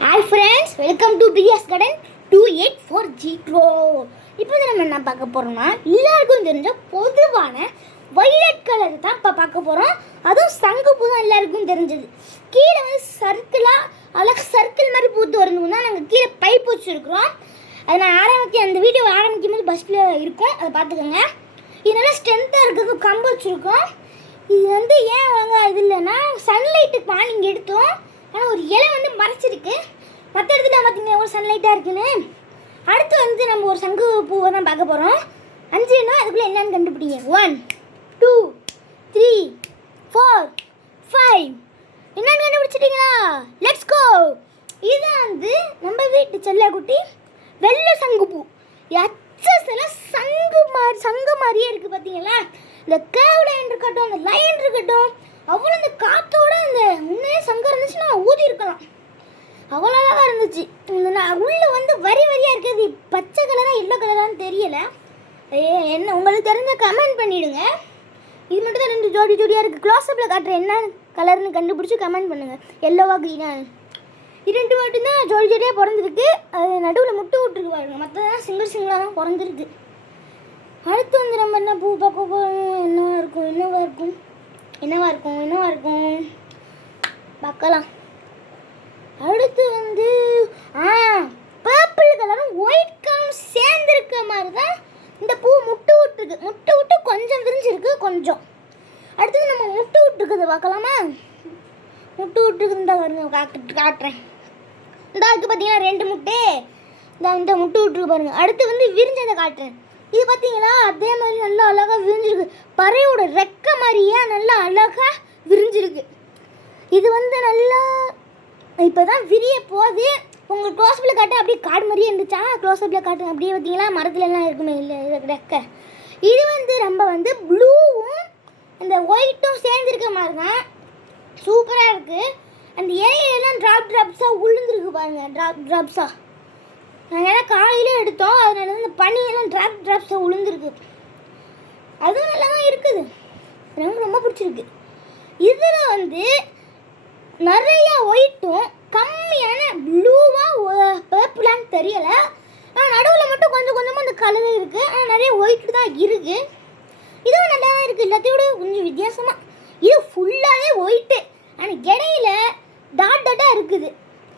Hi friends, welcome to BS Garden 284G. இப்போ நம்ம என்ன பார்க்க போறோம்னா எல்லாருக்கும் தெரிஞ்ச பொதுவான வயலட் கலர் தான் இப்போ பார்க்க போகிறோம். அதுவும் சங்குப்பூ தான் எல்லாருக்கும் தெரிஞ்சது. கீழே வந்து சர்க்கிளாக அழகாக சர்க்கிள் மாதிரி பூத்து வரணும் தான் நாங்கள் கீழே பைப் வச்சுருக்குறோம். அதை நான் அந்த வீடியோ ஆரம்பிக்கும் போது பஸ்ஸில் இருக்கும், அதை பார்த்துக்கோங்க. இது நல்லா ஸ்ட்ரென்த்தாக இருக்கிறது கம்பு வச்சுருக்கோம். இது வந்து ஏன் வாங்க இது இல்லைன்னா சன்லைட்டுக்கு மார்னிங் எடுத்தோம், ஆனால் ஒரு இலை வந்து மறைச்சிருக்கு. மற்ற இடத்துல பார்த்தீங்கன்னா எவ்வளோ சன்லைட்டாக இருக்குன்னு. அடுத்து வந்து நம்ம ஒரு சங்கு பூவை தான் பார்க்க போகிறோம். 5ன்னா அதுக்குள்ளே என்னென்னு கண்டுபிடிங்க. 1 2 3 4 5 என்னென்னு கண்டுபிடிச்சிட்டிங்களா? Let's go. இதுதான் வந்து நம்ம வீட்டு செல்லக்குட்டி வெள்ளை சங்குப்பூ. எச்சலாம் சங்கு மாதிரியே இருக்குது பார்த்தீங்களா? இந்த கேவ் லைன் இருக்கட்டும், அந்த லைன் இருக்கட்டும், அவ்வளோ இந்த காற்றோட அந்த உண்மையே சங்கம் இருந்துச்சுன்னா ஊதி இருக்கலாம், அவ்வளோ அழகாக இருந்துச்சு. இந்த உள்ளே வந்து வரி வரியாக இருக்குது. பச்சை கலராக எல்லோ கலரான்னு தெரியலை. என்ன உங்களுக்கு தெரிஞ்ச கமெண்ட் பண்ணிவிடுங்க. இது மட்டும் தான் 2 ஜோடி ஜோடியாக இருக்குது. க்ளோஸ்அப்பில் காட்டுற என்ன கலர்னு கண்டுபிடிச்சி கமெண்ட் பண்ணுங்கள். எல்லோவா க்ரீனா? 2 மட்டும்தான் ஜோடி ஜோடியாக பிறந்திருக்கு. அது நடுவில் முட்டு விட்டுருக்கு பாருங்க. மற்றதெல்லாம் சிங்கிளாக தான் பிறந்திருக்கு. அடுத்து வந்து நம்ம என்ன பூ பார்க்க போகிறோம்? என்னவா இருக்கும் பார்க்கலாம். அடுத்து வந்து பர்பிள் கலரும் ஒயிட் கலரும் சேர்ந்துருக்க மாதிரி தான் இந்த பூ முட்டு விட்டு கொஞ்சம் விரிஞ்சிருக்கு கொஞ்சம். அடுத்தது நம்ம முட்டு விட்டுருக்குது பார்க்கலாமா? முட்டு விட்டுருக்குன்னு பாருங்க, காட்டுறேன். இந்த அதுக்கு பார்த்தீங்கன்னா 2 முட்டை இந்த முட்டு விட்டுருக்கு பாருங்க. அடுத்து வந்து விரிஞ்சதை காட்டுறேன். இது பார்த்தீங்களா? அதே மாதிரி நல்லா அழகாக விரிஞ்சிருக்கு. பறையோட ரெக்கை மாதிரியே நல்லா அழகாக விரிஞ்சிருக்கு. இது வந்து நல்லா இப்போ தான் விரிய போகுது. உங்கள் க்ளோஸ்அப்பில் காட்டு அப்படியே காடு மாதிரியே இருந்துச்சா? க்ளோஸ்அப்பில் காட்டு அப்படியே பார்த்தீங்களா? மரத்துலலாம் இருக்குமே இல்லை ரெக்கை. இது வந்து நம்ம வந்து ப்ளூவும் அந்த ஒயிட்டும் சேர்ந்துருக்க மாதிரி தான் சூப்பராக இருக்குது. அந்த இலையெல்லாம் ட்ராப்ஸாக உளுந்துருக்கு பாருங்கள், ட்ராப்ஸாக. நாங்கள் காலையில் எடுத்தோம், அதனால வந்து இந்த பனியெல்லாம் ட்ராப்ஸாக உளுந்துருக்கு. அதுவும் நல்லா தான் இருக்குது, எனக்கு ரொம்ப பிடிச்சிருக்கு. இதில் வந்து நிறைய ஒயிட்டும் கம்மியான ப்ளூவாக பர்பிளான்னு தெரியலை. ஆனால் நடுவில் மட்டும் கொஞ்சம் கொஞ்சமாக அந்த கலர் இருக்குது. ஆனால் நிறைய ஒயிட்டு தான் இருக்குது. இதுவும் நல்லா தான் இருக்குது, எல்லாத்தையோட கொஞ்சம் வித்தியாசமாக. இது ஃபுல்லாகவே ஒயிட்டு, ஆனால் இடையில டாட்டாக இருக்குது.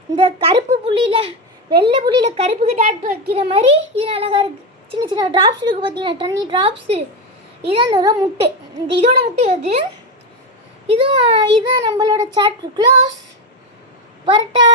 இந்த கருப்பு புள்ளியில் வெள்ளை புள்ளியில் கருப்புக்கு டாட் வைக்கிற மாதிரி இது அழகாக இருக்குது. சின்ன சின்ன ட்ராப்ஸ் இருக்குது பார்த்தீங்கன்னா, தண்ணி ட்ராப்ஸு. இதுதான் இந்த முட்டை. இந்த இதோட முட்டை அது. இதுதான் நம்மளோட சாப்டர் க்ளோஸ். வரட்டா.